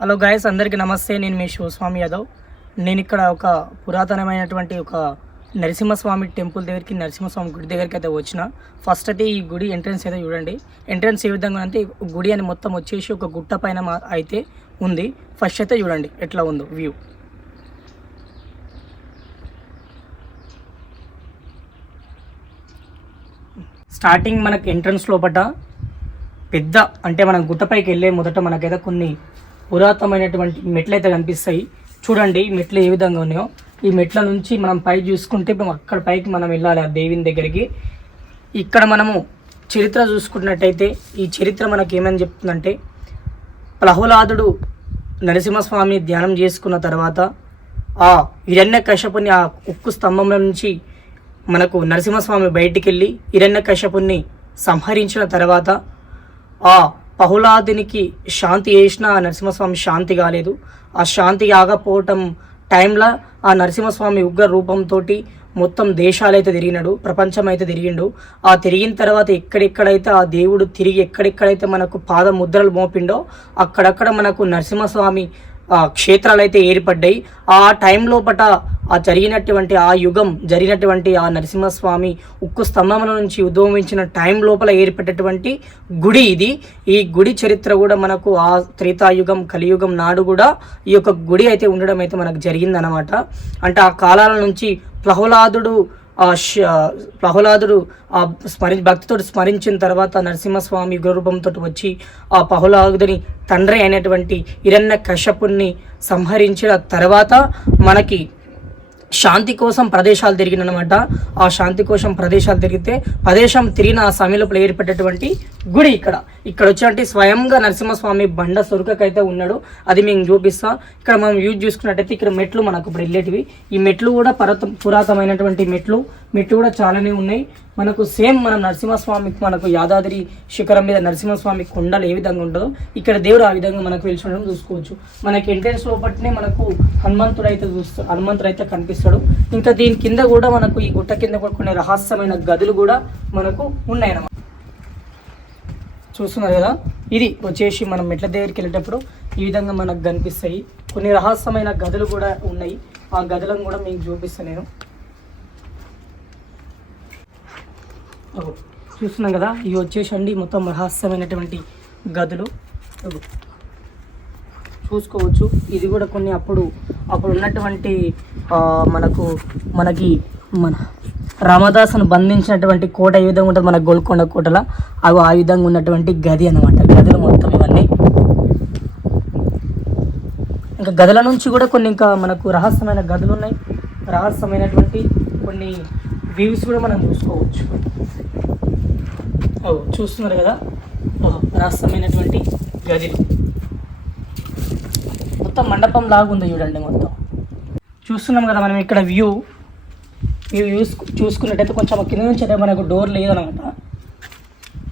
Hello guys అందరికీ నమస్తే. నేను మీ శివస్వామి యాదవ్. నేను ఇక్కడ ఒక పురాతనమైనటువంటి ఒక నరసింహస్వామి టెంపుల్ దగ్గరికి నరసింహస్వామి గుడి దగ్గరికి అయితే వచ్చిన. ఫస్ట్ అయితే ఈ గుడి ఎంట్రన్స్ అయితే చూడండి. ఎంట్రన్స్ ఏ విధంగా అంటే గుడి అని మొత్తం వచ్చేసి ఒక గుట్ట పైన అయితే ఉంది. ఫస్ట్ అయితే చూడండి ఎట్లా ఉందో వ్యూ స్టార్టింగ్ మనకు ఎంట్రన్స్ లోపట పెద్ద అంటే మనం గుట్టపైకి వెళ్ళే మొదట మనకైతే కొన్ని పురాతనమైనటువంటి మెట్లు అయితే కనిపిస్తాయి. చూడండి మెట్లు ఏ విధంగా ఉన్నాయో. ఈ మెట్ల నుంచి మనం పై చూసుకుంటే ఇప్పుడు అక్కడ పైకి మనం వెళ్ళాలి ఆ దేవిని దగ్గరికి. ఇక్కడ మనము చరిత్ర చూసుకున్నట్టయితే ఈ చరిత్ర మనకి ఏమని చెప్తుందంటే ప్రహ్లాదుడు నరసింహస్వామిని ధ్యానం చేసుకున్న తర్వాత ఆ హిరణ్య కశ్యపుని ఆ ఉక్కు స్తంభం నుంచి మనకు నరసింహస్వామి బయటికి వెళ్ళి హిరణ్య కశ్యపుని సంహరించిన తర్వాత ఆ పహులాదునికి శాంతి చేసిన ఆ నరసింహస్వామి శాంతి కాలేదు. ఆ శాంతి ఆగపోవటం టైంలో ఆ నరసింహస్వామి ఉగ్ర రూపంతో మొత్తం దేశాలైతే తిరిగినాడు ప్రపంచం అయితే తిరిగిండు. ఆ తిరిగిన తర్వాత ఎక్కడెక్కడైతే ఆ దేవుడు తిరిగి ఎక్కడెక్కడైతే మనకు పాద ముద్రలు మోపిండో అక్కడక్కడ మనకు నరసింహస్వామి క్షేత్రాలు అయితే ఏర్పడ్డాయి. ఆ టైం లోపట ఆ జరిగినటువంటి ఆ యుగం జరిగినటువంటి ఆ నరసింహస్వామి ఉక్కు స్తంభముల నుంచి ఉద్భవించిన టైం లోపల ఏర్పడ్డటువంటి గుడి ఇది. ఈ గుడి చరిత్ర కూడా మనకు ఆ త్రేతాయుగం కలియుగం నాడు కూడా ఈ యొక్క గుడి అయితే ఉండడం అయితే మనకు జరిగిందనమాట అంటే ఆ కాలాల నుంచి ప్రహ్లాదుడు ప్రహ్లాదుడు ఆ స్మరి భక్తితో స్మరించిన తర్వాత నరసింహస్వామి గురూపంతో వచ్చి ఆ ప్రహ్లాదుని తండ్రి అయినటువంటి ఇరన్న కశ్యపుణ్ణి సంహరించిన తర్వాత మనకి శాంతి కోసం ప్రదేశాలు తిరిగినమాట ఆ శాంతి కోసం ప్రదేశాలు తిరిగితే ప్రదేశం తిరిగిన ఆ సమయంలో ఏర్పడేటువంటి గుడి ఇక్కడ. ఇక్కడ వచ్చేటువంటి స్వయంగా నరసింహస్వామి బండ సొరుకకైతే ఉన్నాడు. అది మేము చూపిస్తా. ఇక్కడ మనం యూజ్ చూసుకున్నట్టయితే ఇక్కడ మెట్లు మనకు ఇప్పుడు వెళ్ళేటివి. ఈ మెట్లు కూడా పరత పురాతనమైనటువంటి మెట్లు. మెట్లు కూడా చాలానే ఉన్నాయి. మనకు సేమ్ మనం నరసింహస్వామికి మనకు యాదాద్రి శిఖరం మీద నరసింహస్వామి కొండలు ఏ విధంగా ఉంటుందో ఇక్కడ దేవుడు ఆ విధంగా మనకు వెలిసి చూసుకోవచ్చు. మనకి ఎంట్రెన్స్ లోపట్నే మనకు హనుమంతుడు అయితే చూస్తూ హనుమంతుడు అయితే కనిపిస్తాడు. ఇంకా దీని కింద కూడా మనకు ఈ గుట్ట కింద కూడా కొన్ని రహస్యమైన గదులు కూడా మనకు ఉన్నాయన్నమాట. చూస్తున్నారు కదా? ఇది వచ్చేసి మనం మెట్ల దగ్గరికి వెళ్ళేటప్పుడు ఈ విధంగా మనకు కనిపిస్తాయి. కొన్ని రహస్యమైన గదులు కూడా ఉన్నాయి. ఆ గదులను కూడా మీకు చూపిస్తాను నేను. చూస్తున్నాం కదా ఇవి వచ్చేసండి మొత్తం రహస్యమైనటువంటి గదులు. చూసుకోవచ్చు. ఇది కూడా కొన్ని అప్పుడు అప్పుడు ఉన్నటువంటి మనకు మనకి మన రామదాసును బంధించినటువంటి కోట ఏ విధంగా ఉంటుంది? మన గోల్కొండ కోటల. అవి ఆ విధంగా ఉన్నటువంటి గది అన్నమాట. గదులు మొత్తం ఇవన్నీ. ఇంకా గదుల నుంచి కూడా కొన్ని ఇంకా మనకు రహస్యమైన గదులు ఉన్నాయి. రహస్యమైనటువంటి కొన్ని వ్యూస్ కూడా మనం చూసుకోవచ్చు. చూస్తున్నారు కదా? ఓహో రహస్యమైనటువంటి గదిలు మొత్తం మండపం లాగా ఉంది చూడండి మొత్తం. చూస్తున్నాం కదా మనం ఇక్కడ వ్యూ. వ్యూ యూస్ చూసుకున్నట్టయితే కొంచెం కింద నుంచి అయితే మనకు డోర్ లేదనమాట.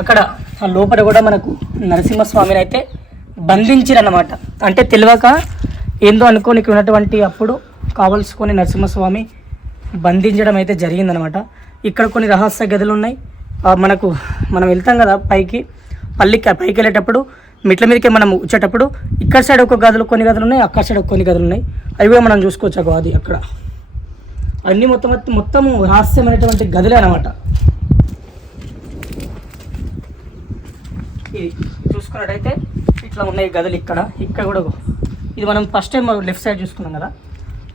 అక్కడ ఆ లోపల కూడా మనకు నరసింహస్వామిని అయితే బంధించిరన్నమాట. అంటే తెలియక ఏందో అనుకోని ఇక్కడ ఉన్నటువంటి అప్పుడు కావలసుకొని నరసింహస్వామి బంధించడం అయితే జరిగిందనమాట. ఇక్కడ కొన్ని రహస్య గదులు ఉన్నాయి. మనకు మనం వెళ్తాం కదా పైకి పల్లికి పైకి వెళ్ళేటప్పుడు మెట్ల మీదకి మనం వచ్చేటప్పుడు ఇక్కడ సైడ్ ఒక గదులు కొన్ని గదులు ఉన్నాయి అక్కడ సైడ్ కొన్ని గదులు ఉన్నాయి. అవి కూడా మనం చూసుకోవచ్చు అది అక్కడ. అన్నీ మొత్తం మొత్తం రహస్యమైనటువంటి గదులే అనమాట ఇది చూసుకున్నట్టయితే ఇట్లా ఉన్నాయి గదులు ఇక్కడ. ఇక్కడ కూడా ఇది మనం ఫస్ట్ టైం లెఫ్ట్ సైడ్ చూసుకున్నాం కదా.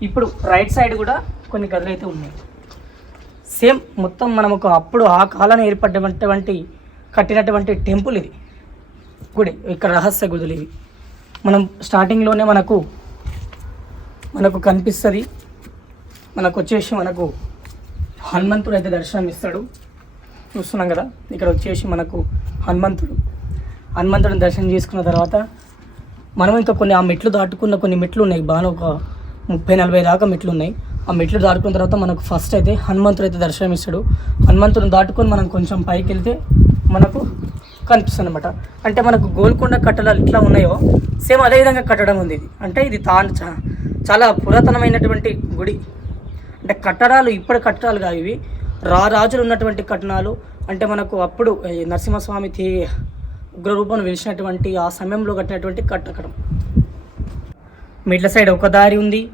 ఇప్పుడు రైట్ సైడ్ కూడా కొన్ని గదులు అయితే ఉన్నాయి. సేమ్ మొత్తం మనము ఒక అప్పుడు ఆ కాలం ఏర్పడినటువంటి కట్టినటువంటి టెంపుల్ ఇది. గుడి ఇక్కడ రహస్య గుడులు ఇవి. మనం స్టార్టింగ్లోనే మనకు మనకు కనిపిస్తుంది. మనకు వచ్చేసి మనకు హనుమంతుడు అయితే దర్శనం ఇస్తాడు. చూస్తున్నాం కదా ఇక్కడ వచ్చేసి మనకు హనుమంతుడు. హనుమంతుడిని దర్శనం చేసుకున్న తర్వాత మనం ఇంకా కొన్ని ఆ మెట్లు దాటుకున్న కొన్ని మెట్లు ఉన్నాయి. బాగా ఒక ముప్పై నలభై దాకా మెట్లు ఉన్నాయి. ఆ మెట్లు దాటుకున్న తర్వాత మనకు ఫస్ట్ అయితే హనుమంతుడు అయితే దర్శనం ఇస్తాడు. హనుమంతుడిని దాటుకొని మనం కొంచెం పైకి వెళ్తే మనకు కనిపిస్తుంది అనమాట అంటే మనకు గోల్కొండ కట్టడాలు ఇట్లా ఉన్నాయో సేమ్ అదే విధంగా కట్టడం ఉంది ఇది. అంటే ఇది తా చా- చాలా పురాతనమైనటువంటి గుడి. అంటే కట్టడాలు ఇప్పటి కట్టడాలు కావు ఇవి. రా రాజులు ఉన్నటువంటి కట్టడాలు. అంటే మనకు అప్పుడు ఈ నరసింహస్వామి తీ ఉగ్రరూపం వెలిసినటువంటి ఆ సమయంలో కట్టినటువంటి కట్టకడం మిడ్ల సైడ్ ఒక దారి ఉంది.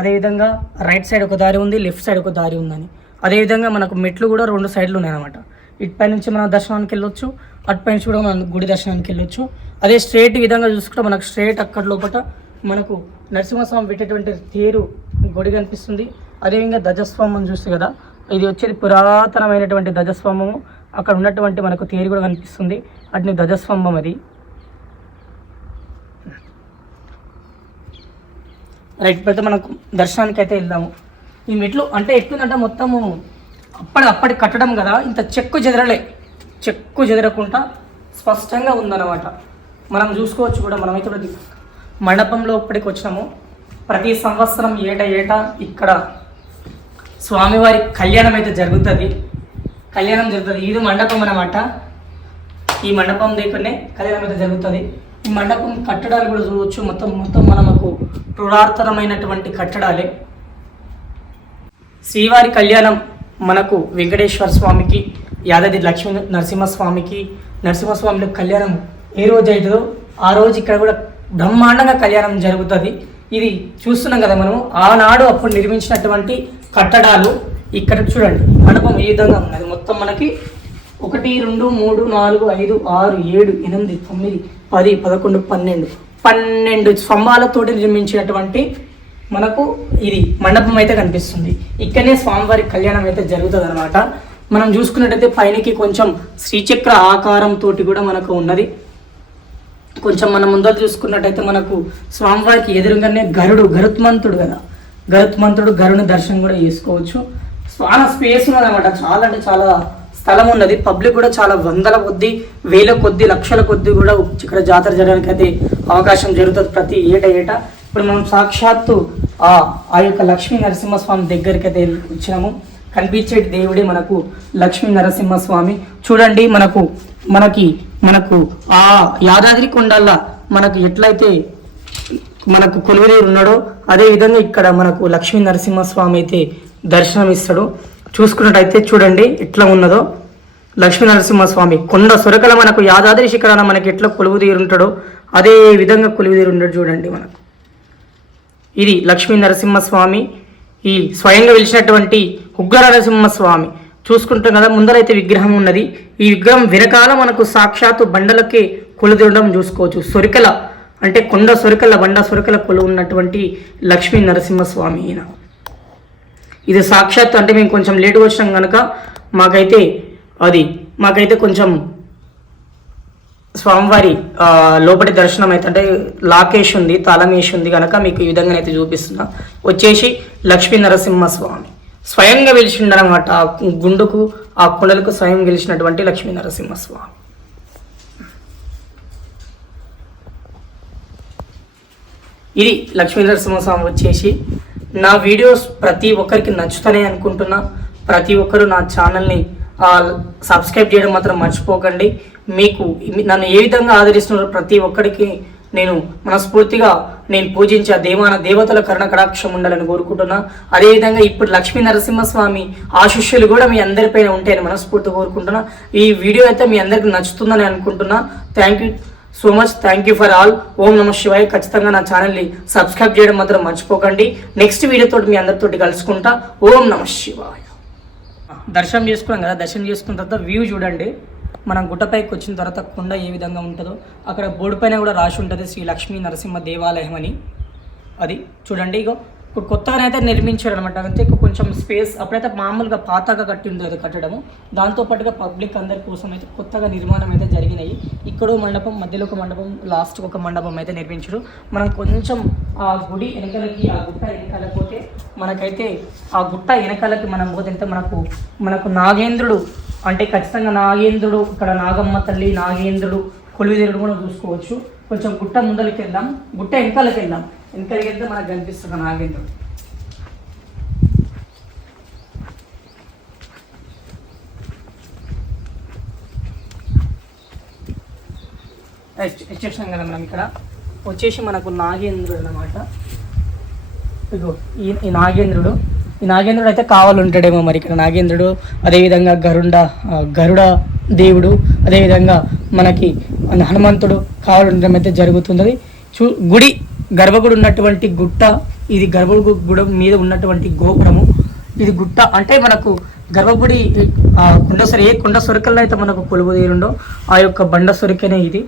అదేవిధంగా రైట్ సైడ్ ఒక దారి ఉంది లెఫ్ట్ సైడ్ ఒక దారి ఉందని. అదేవిధంగా మనకు మెట్లు కూడా రెండు సైడ్లు ఉన్నాయన్నమాట. ఇటుపై నుంచి మనం దర్శనానికి వెళ్ళొచ్చు అటుపై నుంచి కూడా మనం గుడి దర్శనానికి వెళ్ళొచ్చు. అదే స్ట్రేట్ విధంగా చూసుకుంటే మనకు స్ట్రేట్ అక్కడ లోపల మనకు నరసింహస్వామి పెట్టేటువంటి తేరు గుడి కనిపిస్తుంది. అదేవిధంగా ధ్వజస్వామం చూస్తే కదా ఇది వచ్చేది పురాతనమైనటువంటి ధ్వజస్వామము అక్కడ ఉన్నటువంటి మనకు తేరు కూడా కనిపిస్తుంది. అటుని ధ్వజస్వంభం అది. రైట్ ఇప్పుడైతే మనకు దర్శనానికి అయితే వెళ్దాము. ఈ మెట్లు అంటే ఎట్లుందంటే మొత్తము అప్పటి అప్పటి కట్టడం కదా ఇంత చెక్కు చెదరలే. చెక్కు చెదరకుండా స్పష్టంగా ఉందన్నమాట. మనం చూసుకోవచ్చు కూడా మనమైతే మండపంలో ఇప్పటికి వచ్చినాము. ప్రతి సంవత్సరం ఏట ఏట ఇక్కడ స్వామివారి కళ్యాణం అయితే జరుగుతుంది. కళ్యాణం జరుగుతుంది. ఇది మండపం అన్నమాట. ఈ మండపం దగ్గరనే కళ్యాణం అయితే జరుగుతుంది. ఈ మండపం కట్టడాలు కూడా చూడవచ్చు. మొత్తం మొత్తం మనకు పురాతనమైనటువంటి కట్టడాలే. శ్రీవారి కళ్యాణం మనకు వెంకటేశ్వర స్వామికి యాదాద్రి లక్ష్మీ నరసింహస్వామికి నరసింహస్వామి కళ్యాణం ఏ రోజు అవుతుందో ఆ రోజు ఇక్కడ కూడా బ్రహ్మాండంగా కళ్యాణం జరుగుతుంది. ఇది చూస్తున్నాం కదా మనము. ఆనాడు అప్పుడు నిర్మించినటువంటి కట్టడాలు ఇక్కడ చూడండి. మండపం ఏ విధంగా ఉన్నది? మొత్తం మనకి ఒకటి రెండు మూడు నాలుగు ఐదు ఆరు ఏడు ఎనిమిది తొమ్మిది పది పదకొండు పన్నెండు. పన్నెండు స్తంభాలతోటి నిర్మించినటువంటి మనకు ఇది మండపం అయితే కనిపిస్తుంది. ఇక్కడనే స్వామివారి కళ్యాణం అయితే జరుగుతుంది అనమాట మనం చూసుకున్నట్టయితే పైనకి కొంచెం శ్రీచక్ర ఆకారంతో కూడా మనకు ఉన్నది. కొంచెం మనం ముందర చూసుకున్నట్టయితే మనకు స్వామివారికి ఎదురుగానే గరుడు గరుత్మంతుడు కదా. గరుత్మంతుడు గరుని దర్శనం కూడా చేసుకోవచ్చు. చాలా స్పేస్ ఉన్నది అనమాట చాలా అంటే చాలా స్థలం ఉన్నది. పబ్లిక్ కూడా చాలా వందల కొద్ది వేల కొద్ది లక్షల కొద్ది కూడా ఇక్కడ జాతర జరగడానికి అయితే అవకాశం జరుగుతుంది ప్రతి ఏట ఏట. ఇప్పుడు మనం సాక్షాత్తు ఆ ఆ యొక్క లక్ష్మీ నరసింహస్వామి దగ్గరికి అయితే వచ్చినాము. కనిపించే దేవుడే మనకు లక్ష్మీ నరసింహస్వామి. చూడండి మనకు మనకి మనకు ఆ యాదాద్రి కొండల్ల మనకు ఎట్లయితే మనకు కొలువుదేవి ఉన్నాడో అదే విధంగా ఇక్కడ మనకు లక్ష్మీ నరసింహస్వామి అయితే దర్శనం ఇస్తాడు చూసుకున్నట్టయితే చూడండి ఎట్లా ఉన్నదో. లక్ష్మీ నరసింహస్వామి కొండ సొరకల మనకు యాదాద్రి శిఖరాన మనకి ఎట్లా కొలువుదీరు ఉంటాడో అదే విధంగా కొలువుదీరు ఉంటాడు చూడండి మనకు. ఇది లక్ష్మీ నరసింహస్వామి ఈ స్వయంగా వెలిచినటువంటి ఉగ్ర నరసింహస్వామి చూసుకుంటాం కదా ముందరైతే విగ్రహం ఉన్నది. ఈ విగ్రహం వెనకాల మనకు సాక్షాత్తు బండలకే కొలుదిరడం చూసుకోవచ్చు. సొరికల అంటే కొండ సొరికల బండ సొరికల కొలు ఉన్నటువంటి లక్ష్మీ నరసింహస్వామి ఈయన. ఇది సాక్షాత్తు అంటే మేము కొంచెం లేటుగా వచ్చినాం కనుక మాకైతే అది మాకైతే కొంచెం స్వామివారి లోపటి దర్శనం అయితే అంటే లాకేష్ ఉంది తాళం వేసి ఉంది కనుక మీకు ఈ విధంగా అయితే చూపిస్తున్నా. వచ్చేసి లక్ష్మీ నరసింహ స్వామి స్వయంగా గెలిచిండనమాట ఆ గుండుకు ఆ కుండలకు స్వయం గెలిచినటువంటి లక్ష్మీ నరసింహ స్వామి ఇది లక్ష్మీ నరసింహస్వామి వచ్చేసి నా వీడియోస్ ప్రతి ఒక్కరికి నచ్చుతానే అనుకుంటున్నా. ప్రతి ఒక్కరు నా ఛానల్ని సబ్స్క్రైబ్ చేయడం మాత్రం మర్చిపోకండి. మీకు నన్ను ఏ విధంగా ఆదరిస్తున్నారో ప్రతి ఒక్కరికి నేను మనస్ఫూర్తిగా నేను పూజించే దేవాన దేవతల కరుణ కటాక్షం ఉండాలని కోరుకుంటున్నా. అదేవిధంగా ఇప్పుడు లక్ష్మీ నరసింహస్వామి ఆశిష్యులు కూడా మీ అందరిపైన ఉంటాయని మనస్ఫూర్తి కోరుకుంటున్నా. ఈ వీడియో అయితే మీ అందరికి నచ్చుతుందని అనుకుంటున్నా. Thank you so much thank you for all ఓం నమ శివాయ. ఖచ్చితంగా నా ఛానల్ని సబ్స్క్రైబ్ చేయడం మాత్రం మర్చిపోకండి. నెక్స్ట్ వీడియోతో మీ అందరితోటి కలుసుకుంటా. ఓం నమ శివాయ. దర్శనం చేసుకున్నాం కదా దర్శనం చేసుకున్న తర్వాత వ్యూ చూడండి. మనం గుట్టపైకి వచ్చిన తర్వాత కొండ ఏ విధంగా ఉంటుందో అక్కడ బోర్డు పైన కూడా రాసి ఉంటుంది శ్రీ లక్ష్మీ నరసింహ దేవాలయం అని. అది చూడండి ఇగో. ఇప్పుడు కొత్తగా అయితే నిర్మించారు అనమాట అంతే కొంచెం స్పేస్ అప్పుడైతే మామూలుగా పాతగా కట్టి ఉంది అది కట్టడము. దాంతో పాటుగా పబ్లిక్ అందరి కోసం అయితే కొత్తగా నిర్మాణం అయితే జరిగినాయి. ఇక్కడ మండపం మధ్యలో ఒక మండపం లాస్ట్ ఒక మండపం అయితే నిర్మించారు. మనం కొంచెం ఆ గుడి వెనకాలకి ఆ గుట్ట వెనకాల పోతే మనకైతే ఆ గుట్ట వెనకాలకి మనం పోతే మనకు మనకు నాగేంద్రుడు అంటే ఖచ్చితంగా నాగేంద్రుడు ఇక్కడ నాగమ్మ తల్లి నాగేంద్రుడు కొలువిదేరుడు కూడా చూసుకోవచ్చు. కొంచెం గుట్ట ముందరికి వెళ్దాం గుట్ట వెనకాలకి వెళ్దాం వెనకాలకి వెళ్తే మనకు కనిపిస్తుంది ఆ నాగేంద్రుడు. వచ్చేసాం కదా మనం ఇక్కడ. వచ్చేసి మనకు నాగేంద్రుడు అన్నమాట. ఇగో ఈ ఈ నాగేంద్రుడు. ఈ నాగేంద్రుడు అయితే కావాలంటాడేమో మరి ఇక్కడ నాగేంద్రుడు. అదేవిధంగా గరుడ గరుడ దేవుడు అదేవిధంగా మనకి హనుమంతుడు కావాలండడం అయితే జరుగుతుంది చూ గుడి గర్భగుడి ఉన్నటువంటి గుట్ట ఇది గర్భగుడి గుడి మీద ఉన్నటువంటి గోపురము. ఇది గుట్ట అంటే మనకు గర్భగుడి ఆ కుండ ఏ కుండ సొరకల్లో అయితే మనకు కొలుగుదీరుండో ఆ యొక్క బండ సొరికనే ఇది.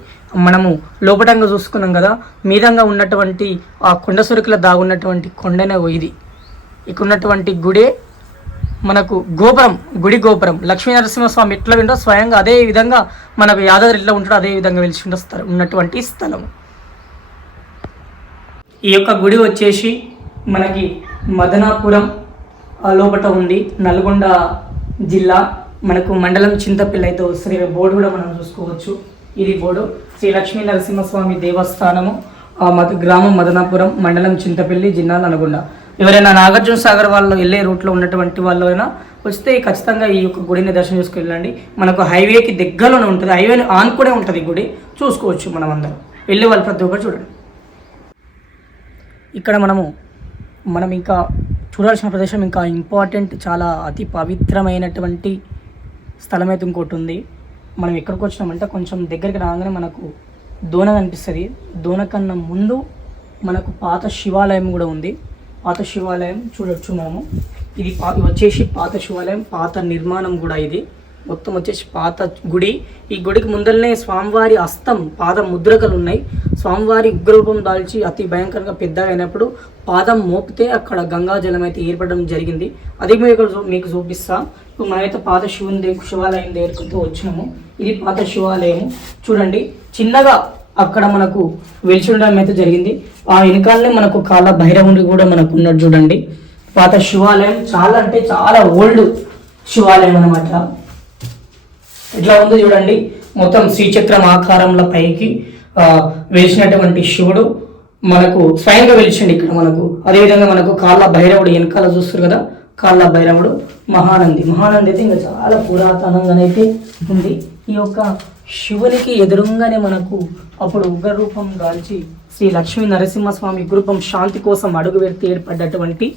మనము లోపటంగా చూసుకున్నాం కదా మీదంగా ఉన్నటువంటి ఆ కుండ సొరికలో దాగున్నటువంటి కొండనే ఇది. ఇక్కడ ఉన్నటువంటి గుడే మనకు గోపురం గుడి గోపురం. లక్ష్మీ నరసింహస్వామి ఎట్లా విండో స్వయంగా అదే విధంగా మనకు యాదాద్రి ఎట్లా ఉంటాడో అదే విధంగా వెలిసి ఉన్నటువంటి స్థలం. ఈ యొక్క గుడి వచ్చేసి మనకి మదనాపురం లోపట ఉంది. నల్గొండ జిల్లా. మనకు మండలం చింతపిల్ల అయితే వస్తుంది. బోర్డు కూడా మనం చూసుకోవచ్చు. ఇది బోర్డు. శ్రీ లక్ష్మీ నరసింహస్వామి దేవస్థానము ఆ మత గ్రామం మదనాపురం మండలం చింతపల్లి జిల్లా నల్గొండ. ఎవరైనా నాగార్జున సాగర్ వాళ్ళు వెళ్ళే రూట్లో ఉన్నటువంటి వాళ్ళు అయినా వస్తే ఖచ్చితంగా ఈ యొక్క గుడిని దర్శనం చేసుకుని వెళ్ళండి మనకు హైవేకి దగ్గరలోనే ఉంటుంది. హైవే ఆనుకునే ఉంటుంది ఈ గుడి. చూసుకోవచ్చు మనం అందరం. వెళ్ళే వాళ్ళు ప్రతి ఒక్కరు చూడండి. ఇక్కడ మనము మనం ఇంకా చూడాల్సిన ప్రదేశం ఇంకా ఇంపార్టెంట్ చాలా అతి పవిత్రమైనటువంటి స్థలం అయితే ఇంకోటి ఉంది. మనం ఎక్కడికి వచ్చినామంటే కొంచెం దగ్గరికి రాగానే మనకు దోన కనిపిస్తుంది. దోన కన్నా ముందు మనకు పాత శివాలయం కూడా ఉంది. పాత శివాలయం చూడొచ్చు మనము ఇది పా వచ్చేసి పాత శివాలయం పాత నిర్మాణం కూడా ఇది. మొత్తం వచ్చేసి పాత గుడి. ఈ గుడికి ముందరనే స్వామివారి అస్తం పాద ముద్రకలు ఉన్నాయి. స్వామివారి ఉగ్రరూపం దాల్చి అతి భయంకరంగా పెద్దగా అయినప్పుడు పాదం మోపితే అక్కడ గంగా జలం అయితే ఏర్పడడం జరిగింది. అది మీకు మీకు చూపిస్తా. ఇప్పుడు మనమైతే పాత శివుని శివాలయం దగ్గరకు వచ్చినాము ఇది పాత శివాలయం. చూడండి చిన్నగా అక్కడ మనకు వెలిచి ఉండడం అయితే జరిగింది. ఆ వెనకాలనే మనకు కాళ్ళ భైరవుడు కూడా మనకు ఉన్నట్టు చూడండి. పాత శివాలయం చాలా అంటే చాలా ఓల్డ్ శివాలయం అనమాట ఇట్లా ఉంది చూడండి. మొత్తం శ్రీచక్రం ఆకారంలో పైకి వెలిచినటువంటి శివుడు మనకు స్వయంగా వెలిచండి ఇక్కడ మనకు. అదేవిధంగా మనకు కాళ్ళ భైరవుడు వెనకాల చూస్తారు కదా కాళ్ళ భైరవుడు మహానంది. మహానంది అయితే ఇంకా చాలా పురాతనంగానైతే ఉంది. ఈ యొక్క శివునికి ఎదురుగానే మనకు అప్పుడు ఉగ్రరూపం దాల్చి శ్రీ లక్ష్మీ నరసింహస్వామి ఉగ్రూపం శాంతి కోసం అడుగు పెడితే ఏర్పడ్డటువంటి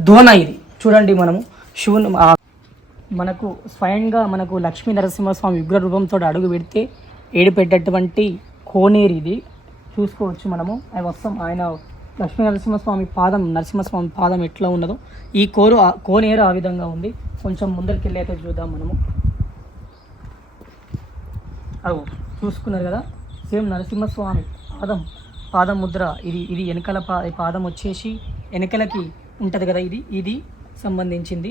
దోన ఇది. చూడండి మనము. శివుని మనకు స్వయంగా మనకు లక్ష్మీ నరసింహస్వామి ఉగ్ర రూపంతో అడుగు పెడితే ఏడిపెట్టేటువంటి కోనేరు ఇది. చూసుకోవచ్చు మనము. అవి వస్తాం ఆయన లక్ష్మీ నరసింహస్వామి పాదం నరసింహస్వామి పాదం ఎట్లా ఉన్నదో. ఈ కోరు కోనేరు ఆ విధంగా ఉంది. కొంచెం ముందరికి వెళ్ళి అయితే చూద్దాం మనము. అవు చూసుకున్నారు కదా? సేమ్ నరసింహస్వామి పాదం పాదం ముద్ర. ఇది ఇది వెనకల పా ఈ పాదం వచ్చేసి వెనకలకి ఉంటుంది కదా? ఇది ఇది సంబంధించింది.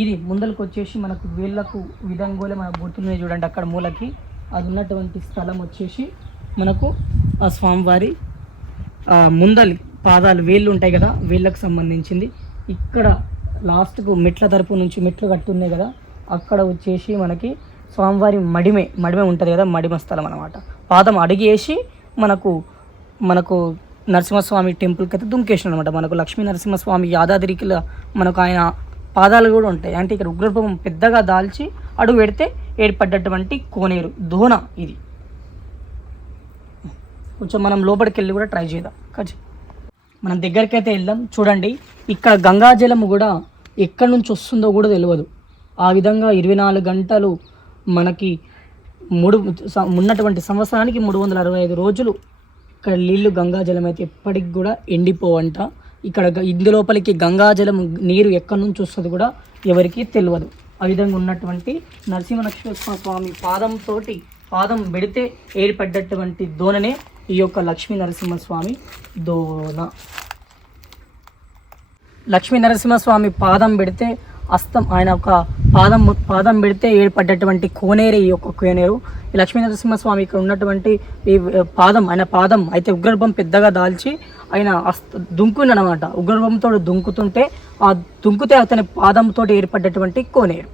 ఇది ముందలకు వచ్చేసి మనకు వేళ్ళకు విధంగా మన గుర్తున్నాయి చూడండి అక్కడ మూలకి. అది ఉన్నటువంటి స్థలం వచ్చేసి మనకు ఆ స్వామివారి ముందలి పాదాలు వేళ్ళు ఉంటాయి కదా? వేళ్ళకు సంబంధించింది. ఇక్కడ లాస్ట్కు మెట్ల తరపు నుంచి మెట్లు కట్టున్నాయి కదా? అక్కడ వచ్చేసి మనకి స్వామివారి మడిమే మడిమే ఉంటుంది కదా మడిమ స్థలం అనమాట పాదం అడిగేసి మనకు మనకు నరసింహస్వామి టెంపుల్కి అయితే దుంకేసిన అనమాట మనకు లక్ష్మీ నరసింహస్వామి యాదాద్రికిలో మనకు ఆయన పాదాలు కూడా ఉంటాయి. అంటే ఇక్కడ ఉగ్రరూపం పెద్దగా దాల్చి అడుగు పెడితే ఏర్పడ్డటువంటి కోనేరు దోన ఇది. కొంచెం మనం లోపలికి వెళ్ళి కూడా ట్రై చేద్దాం. కచ్చి మనం దగ్గరికి అయితే వెళ్దాం. చూడండి ఇక్కడ గంగాజలం కూడా ఎక్కడి నుంచి వస్తుందో కూడా తెలియదు. ఆ విధంగా ఇరవై నాలుగు గంటలు మనకి మూడు స- ఉన్నటువంటి సంవత్సరానికి మూడు వందల అరవై ఐదు రోజులు ఇక్కడ నీళ్ళు గంగాజలం అయితే ఎప్పటికి కూడా ఎండిపోవంట. ఇక్కడ గ- ఇందు లోపలికి గంగాజలం నీరు ఎక్కడి నుంచి వస్తుంది కూడా ఎవరికి తెలియదు ఆ విధంగా ఉన్నటువంటి నరసింహలక్ష్మీ స్వామి పాదంతో పాదం పెడితే ఏర్పడ్డటువంటి దోననే ఈ యొక్క లక్ష్మీ నరసింహస్వామి దోన లక్ష్మీ నరసింహస్వామి పాదం పెడితే హస్తం ఆయన ఒక పాదం పాదం పెడితే ఏర్పడ్డటువంటి కోనేరు ఈ యొక్క కోనేరు. ఈ లక్ష్మీ నరసింహస్వామి ఇక్కడ ఉన్నటువంటి ఈ పాదం ఆయన పాదం అయితే ఉగ్రరూపం పెద్దగా దాల్చి ఆయన అస్త దుంకునమాట ఉగ్రరూపంతో దుంకుతుంటే ఆ దుంకుతే అతని పాదంతో ఏర్పడ్డటువంటి కోనేరు.